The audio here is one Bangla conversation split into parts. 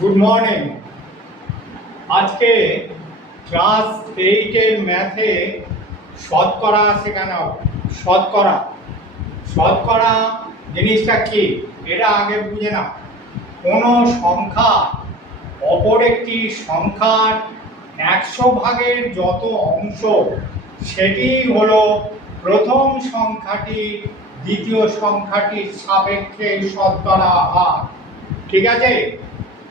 Good morning. আজকে ক্লাস 8-এর ম্যাথে শতকরা শেখানো হবে। শতকরা শতকরা জিনিসটা কি এটা আগে বুঝে নাও। কোনো সংখ্যা অপর একটি সংখ্যার 100 ভাগের যত অংশ সেটি হলো প্রথম সংখ্যাটি দ্বিতীয় সংখ্যাটির সাপেক্ষে শতকরা হার। ঠিক আছে?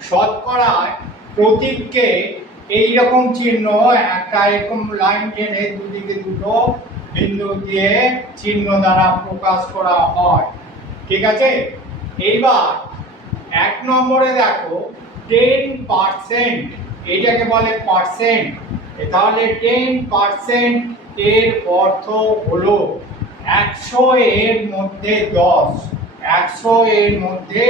শতকরায় প্রতীককে এইরকম চিহ্ন, একটা এরকম লাইন টেনে দুদিকে দুটো বিন্দু দিয়ে চিহ্ন দ্বারা প্রকাশ করা হয়। ঠিক আছে? এইবার 1 নম্বরে দেখো 10%, এটাকে বলে পার্সেন্ট। তাহলে 10% এর অর্থ হলো 100 এর মধ্যে 10, 100 এর মধ্যে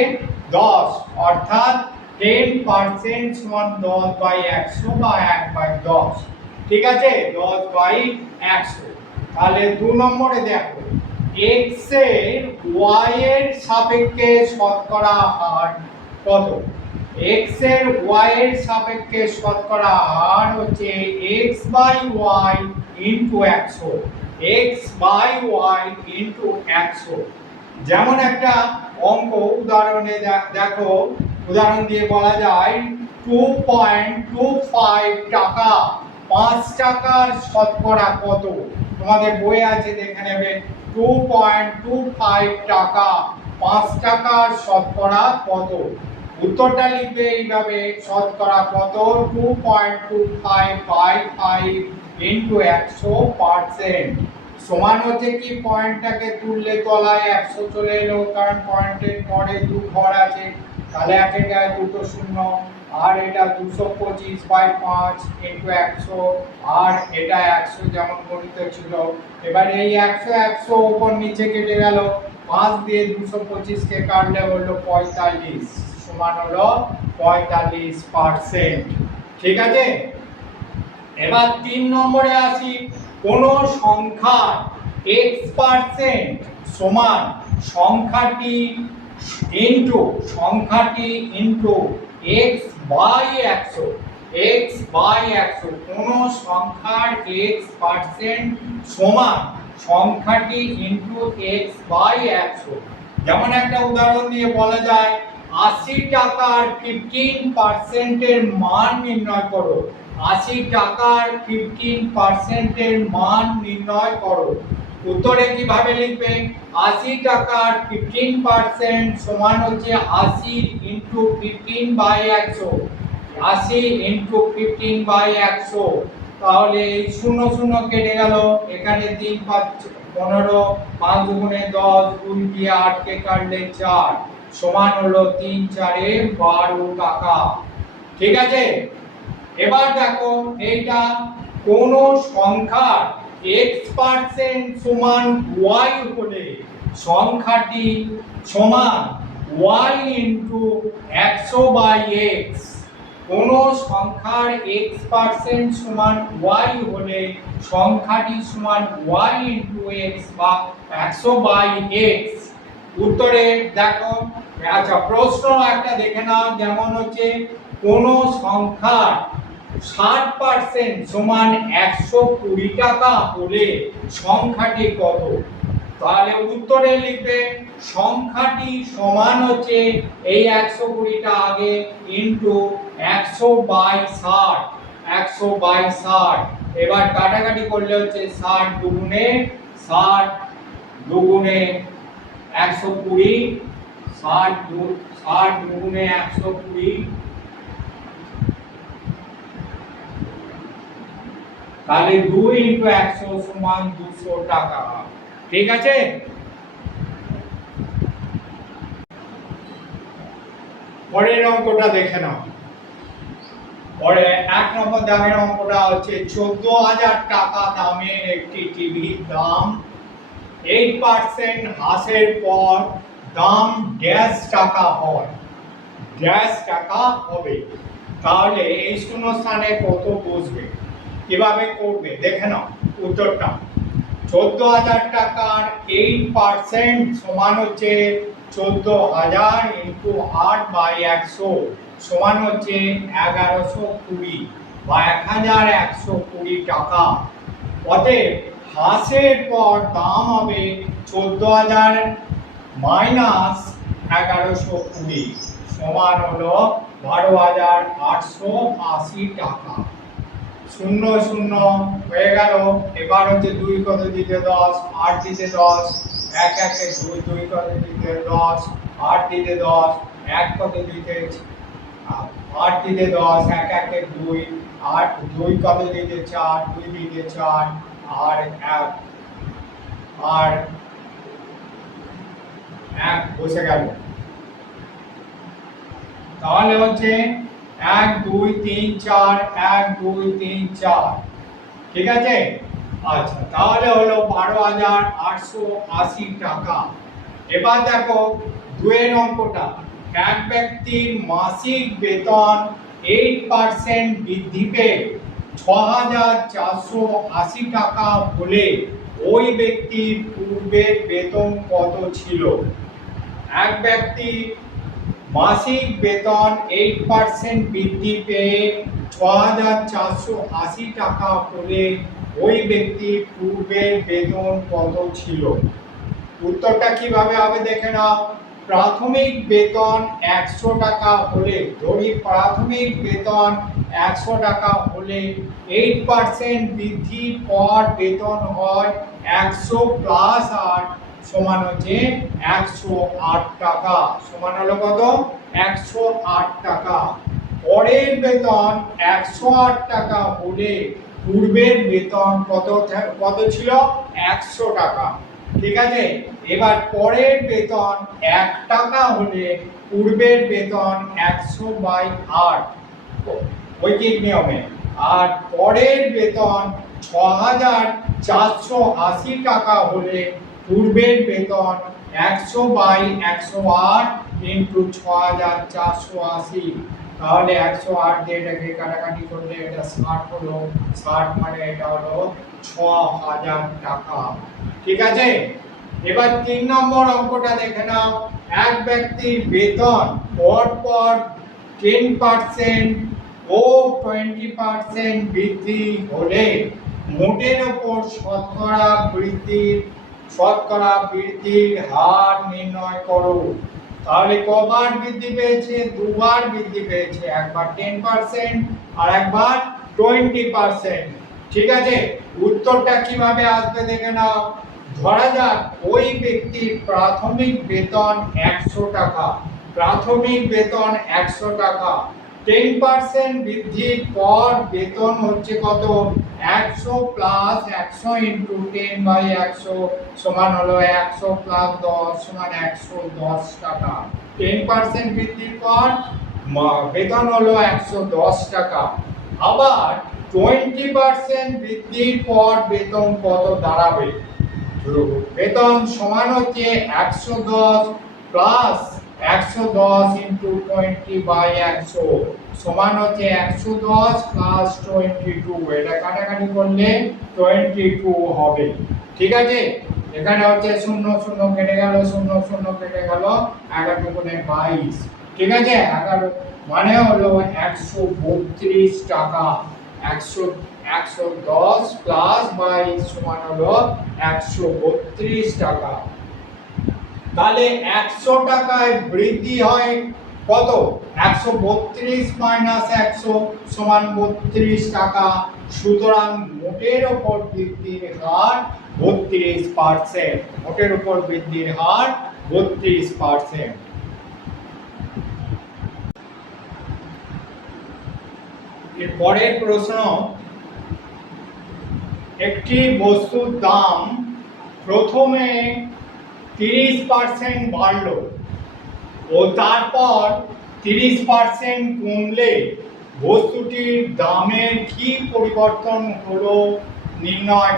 10, অর্থাৎ 10% সমান 10/100 বা 1/10। ঠিক আছে? 10/100। তাহলে 2 নম্বরে দেখো x এর y এর সাপেক্ষে শতকরা হার কত? x এর y এর সাপেক্ষে শতকরা হার হচ্ছে x/y ইনটু 100, x/y ইনটু 100। যেমন একটা অঙ্ক উদাহরণে দেখো, উদাহরণ দিয়ে বলা যায় 2.25 টাকা, 5 টাকার শতকরা কত? তোমাদের বই আছে, দেখে নেবে। 2.25 টাকা, 5 টাকার শতকরা কত? উত্তরটা লিখবে এইভাবে, শতকরা কত? 2.25/5 ইনটু 100% সমান হচ্ছে কি, পয়েন্টটাকে তুললে তলায় 100 চলে এলো, কারণ পয়েন্টের পরে 2 ঘর আছে, তাহলে একের গায়ে দুটো শূন্য, আর এটা 225/5 ইনটু 100, আর এটা 100 যেমন গণিত ছিল। এবার এই 100 উপর নিচে কেটে গেল, 5 দিয়ে 225 কে কাটলে হলো 45, সমান হলো 45%। ঠিক আছে? এবার 3 নম্বরে আসি। কোন সংখ্যার x% সমান সংখ্যাটি ইনটু x/100, x/100। কোন সংখ্যার x% সমান সংখ্যাটি ইনটু x/100। যেমন একটা উদাহরণ দিয়ে বলা যায় 80 টাকার 15% এর মান নির্ণয় করো। 80 টাকার 15% এর মান নির্ণয় করো। উত্তরে কিভাবে লিখবে? 80 টাকার 15% সমান হচ্ছে 80 ইনটু 15/100, 80 ইনটু 15/100। তাহলে এই 0 0 কেটে গেল, এখানে 3 5 15, 5 দুগুণে 10, 2 দিয়ে 8 কে কাটলে 4, সমান হলো 3 4 12 টাকা। ঠিক আছে? এবার দেখো এইটা, কোন সংখ্যার x% সমান y হলে সংখ্যাটি সমান y ইনটু 100/x। কোন সংখ্যার x% সমান y হলে সংখ্যাটি সমান y ইনটু x বা 100/x। উত্তরে দেখো, আচ্ছা প্রশ্ন একটা দেখে নাও, যেমন হচ্ছে কোন সংখ্যার 60% সমান 120 টাকা হলে সংখ্যাটি কত? তাহলে উত্তরে লিখবে সংখ্যাটি সমান হচ্ছে এই 120টা আগে ইনটু 100/60, 100/60। এবার কাটাকাটি করলে হচ্ছে 60 দুগুণে 60 দুগুণে 120, 60 দুগুণে 120, তাহলে 2 ইনটু 100 সমান 200 টাকা। ঠিক আছে? পরের অঙ্কটা দেখে নাও। পরে 1 নম্বর দামের অঙ্কটা হচ্ছে 14,000 টাকা দামের একটি টিভির দাম 8% হ্রাসের পর দাম ড্যাশ টাকা হয়, ড্যাশ টাকা হবে। তাহলে এই শূন্যস্থানে কত বসবে? কিভাবে করবে দেখে নাও উত্তরটা। 14,000 টাকার 8% সমান হচ্ছে 14,000 ইন্টু 8/100 সমান হচ্ছে 1120 বা 1120 টাকা। অতএব হ্রাসের পর দাম হবে 14,000 মাইনাস 1120 সমান হলো 12,880 টাকা। শূন্য শূন্য হয়ে গেল। এবার হচ্ছে 2 কত দিতে 10, 8 দিতে 10, 1 1 2, 2 কত দিতে 10, 8 দিতে 10, 1 কত দিতে 8 দিতে 10, 1 1 2, 8 2 কত দিতে 4, 2 দিতে 4 আর 1 আর 1 বসে গেল। তাহলে হচ্ছে 1 2 3 4, 1 2 3 4, ঠিক আছে। আচ্ছা, তাহলে হলো 12,880 টাকা। এবার দেখো 2 এর অঙ্কটা। এক ব্যক্তির মাসিক বেতন 8% বৃদ্ধি পেয়ে 6,480 টাকা হলে ওই ব্যক্তির পূর্বের বেতন কত ছিল? এক ব্যক্তি মাসিক বেতন 8% বৃদ্ধি পেয়ে 6,480 টাকা হলে ওই ব্যক্তির পূর্বের বেতন কত ছিল? উত্তরটা কিভাবে হবে দেখে নাও। প্রাথমিক বেতন 100 টাকা হলে, ধরি প্রাথমিক বেতন 100 টাকা হলে 8% বৃদ্ধির পর বেতন হয় 100 প্লাস 8 সমান হচ্ছে 108 টাকা। সমান হলো কত? 108 টাকা। পরের বেতন 108 টাকা হলে পূর্বের বেতন কত ছিল? 100 টাকা। ঠিক আছে। এবার পরের বেতন 1 টাকা হলে পূর্বের বেতন 100/8 ঐকিক নিয়মে। আর পরের বেতন 6,480 টাকা হলে পূর্বের বেতন 100/108 ইন্টু 6,480। তাহলে 108 দিয়ে এটাকে কাটাকাটি করলে এটা 60 হলো। 60 মানে এটা হলো 6,000 টাকা। ঠিক আছে। এবার 3 নম্বর অঙ্কটা দেখে নাও। এক ব্যক্তির বেতন পরপর 10% ও 20% বৃদ্ধি হলে মোটের ওপর শতকরা বৃদ্ধির হার নির্ণয় করো। তাহলে কবার বৃদ্ধি পেয়েছে? দুবার বৃদ্ধি পেয়েছে, একবার 10% আর একবার 20%। ঠিক আছে। উত্তরটা কিভাবে আসবে দেখে নাও। ধরা যাক ওই ব্যক্তির প্রাথমিক বেতন 100 টাকা। প্রাথমিক বেতন 100 টাকা। 10% বৃদ্ধির পর বেতন হচ্ছে কত? 100 প্লাস 100 ইন্টু 10/100 সমান হলো 100 প্লাস 10 সমান 110 টাকা। 10% বৃদ্ধির পর বেতন হলো 110 টাকা। আবার 20% বৃদ্ধির পর বেতন কত দাঁড়াবে? বেতন সমান হচ্ছে 110 প্লাস 110 ইন্টু 20/100 সমান হচ্ছে 110 প্লাস 22। এটা কাটাকাটি করলে 22 হবে। ঠিক আছে। এখানে হচ্ছে 0 0 কেটে গেল, 0 0 কেটে গেল, 11 দুগুণে 22। ঠিক আছে। 11 মানে হলো 132 টাকা। 110 প্লাস 22 সমান হলো 132 টাকা। তাহলে 100 টাকায় বৃদ্ধি হয় কত? 132 মাইনাস 100 সমান 32 টাকা। সুতরাং মোটের ওপর বৃদ্ধির হার 32%। মোটের ওপর বৃদ্ধির হার 32%। এর পরের প্রশ্ন, একটি বস্তুর দাম প্রথমে 30% বাড়লো ও তারপর 30% কমলে বস্তুটির দামের কি পরিবর্তন হলো নির্ণয়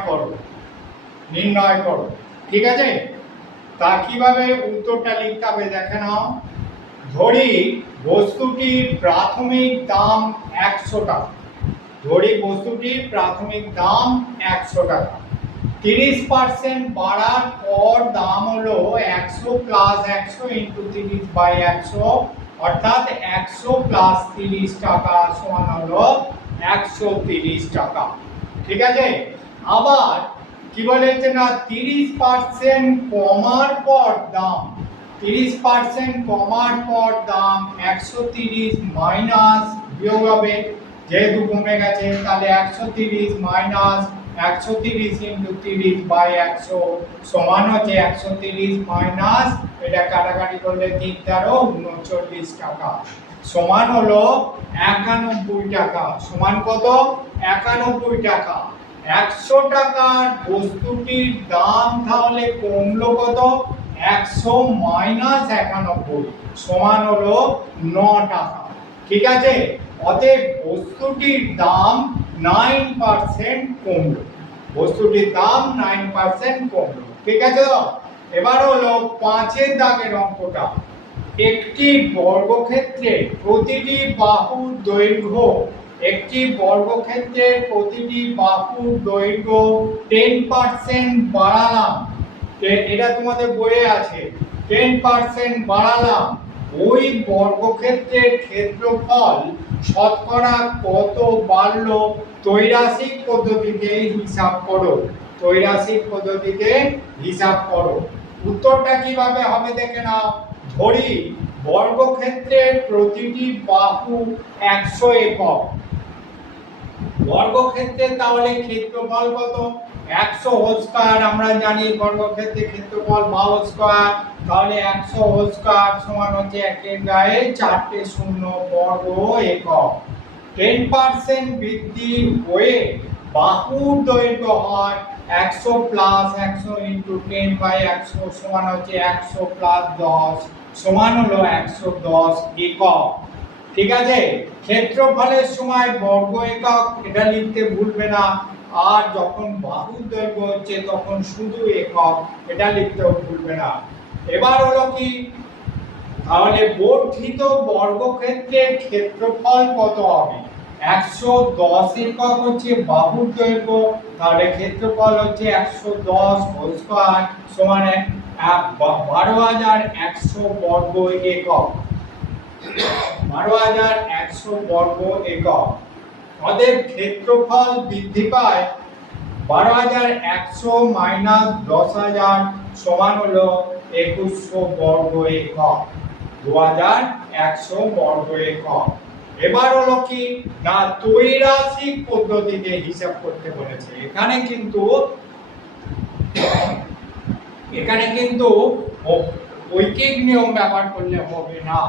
করো। ঠিক আছে। তা কিভাবে উত্তরটা লিখতে হবে দেখে নাও। ধরি বস্তুটির প্রাথমিক দাম 100 টাকা। ধরি বস্তুটির প্রাথমিক দাম 100 টাকা। 30% বাড়ার পর দাম হলো 100 প্লাস 100 ইন্টু 30/100, অর্থাৎ 100 প্লাস 30 টাকা সমান হলো 130 টাকা। ঠিক আছে, আবার কি বলেছে না 30% কমার পর দাম, 30% কমার পর দাম 130 মাইনাস বিয়োগ হবে, যেহেতু কমে গেছে তাহলে 130 মাইনাস 130 ইন্টু 30/100 সমান হচ্ছে 130 মাইনাস এটা কাটাকাটি করলে 3×13 = 39 টাকা সমান হলো 91 টাকা। সমান কত? 91 টাকা। 100 টাকার বস্তুটির দাম তাহলে কমলো কত? 100 মাইনাস 91 সমান হলো 9 টাকা। ঠিক আছে, অতএব বস্তুটির দাম 9% কমলো, বস্তুটির দাম 9% কমলো। ঠিক আছে, এবার হলো 5-এর দাগের অঙ্কটা। একটি বর্গক্ষেত্রের প্রতিটি বাহুর দৈর্ঘ্য, একটি বর্গক্ষেত্রের প্রতিটি বাহুর দৈর্ঘ্য 10% বাড়ালাম, এটা তোমাদের বইয়ে আছে, 10% বাড়ালাম, ওই বর্গক্ষেত্রের ক্ষেত্রফল শতকরা কত বাড়লো? ত্রৈরাশিক পদ্ধতিতে হিসাব করো, ত্রৈরাশিক পদ্ধতিতে হিসাব করো। উত্তরটা কিভাবে হবে দেখে নাও। ধরি বর্গক্ষেত্রের প্রতিটি বাহু 100 একক, বর্গক্ষেত্রের তাহলে ক্ষেত্রফল কত? 100 হোল স্কয়ার, আমরা জানি বর্গক্ষেত্রের ক্ষেত্রফল বাহু স্কয়ার, তাহলে 100 হোল স্কয়ার সমান হচ্ছে একের গায়ে 4টে শূন্য বর্গ একক। 10% বৃদ্ধি হয়ে বাহুর দৈর্ঘ্য হয় 100 প্লাস 100 ইন্টু 10/100 সমান হচ্ছে 100 প্লাস 10 সমান হলো 110 একক। ঠিক আছে, ক্ষেত্রফলের সময় বর্গ একক এটা লিখতে ভুলবে না, আর যখন বাহুর দৈর্ঘ্য হচ্ছে তখন শুধু একক এটা লিখতেও ভুলবে না। এবার হলো কি, তাহলে বর্ধিত বর্গক্ষেত্রের ক্ষেত্রফল কত হবে? 110 একক হচ্ছে বাহুর দৈর্ঘ্য, তাহলে ক্ষেত্রফল হচ্ছে 110 হোল স্কয়ার সমান 12,100 বর্গ একক, 12,100 বর্গ একক। আমাদের ক্ষেত্রফল বৃদ্ধি পায় 12,100 মাইনাস 10,000 সমান হলো 2100 বর্গ একক, 2100 বর্গ একক। এবার হলো কি না ত্রৈরাশিক পদ্ধতিতে হিসাব করতে বলেছে। এখানে কিন্তু ঐকিক নিয়ম ব্যবহার করলে হবে না,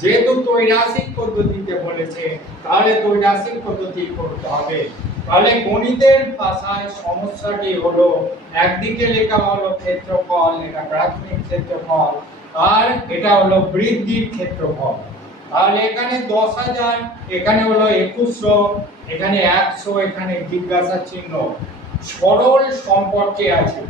যেহেতু ত্রৈরাশিক পদ্ধতিতে বলেছে তাহলে ত্রৈরাশিক পদ্ধতি করতে হবে। তাহলে গণিতের ভাষায় সমস্যাটি হলো একদিকে লেখা হলো ক্ষেত্রফল, এটা প্রাথমিক ক্ষেত্রফল, আর এটা হলো বৃদ্ধির ক্ষেত্রফল। তাহলে এখানে 10,000, এখানে হলো 2100, এখানে 100, এখানে জিজ্ঞাসা চিহ্ন। সরল সম্পর্কে আছে,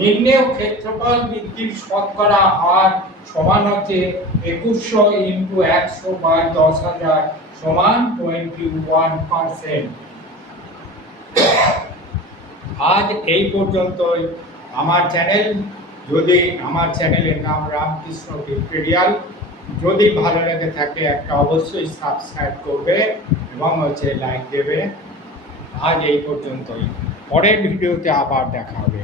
নির্ণেয় ক্ষেত্রফল বৃদ্ধির শতকরা হার সমান হচ্ছে 2100 ইন্টু 100/10,000 সমান 21%। আজ এই পর্যন্তই। আমার চ্যানেলের নাম রামকৃষ্ণ টিউটোরিয়াল। যদি ভালো লেগে থাকে একটা অবশ্যই সাবস্ক্রাইব করবে এবং লাইক দেবে। আজ এই পর্যন্তই, পরের ভিডিওতে আবার দেখা হবে।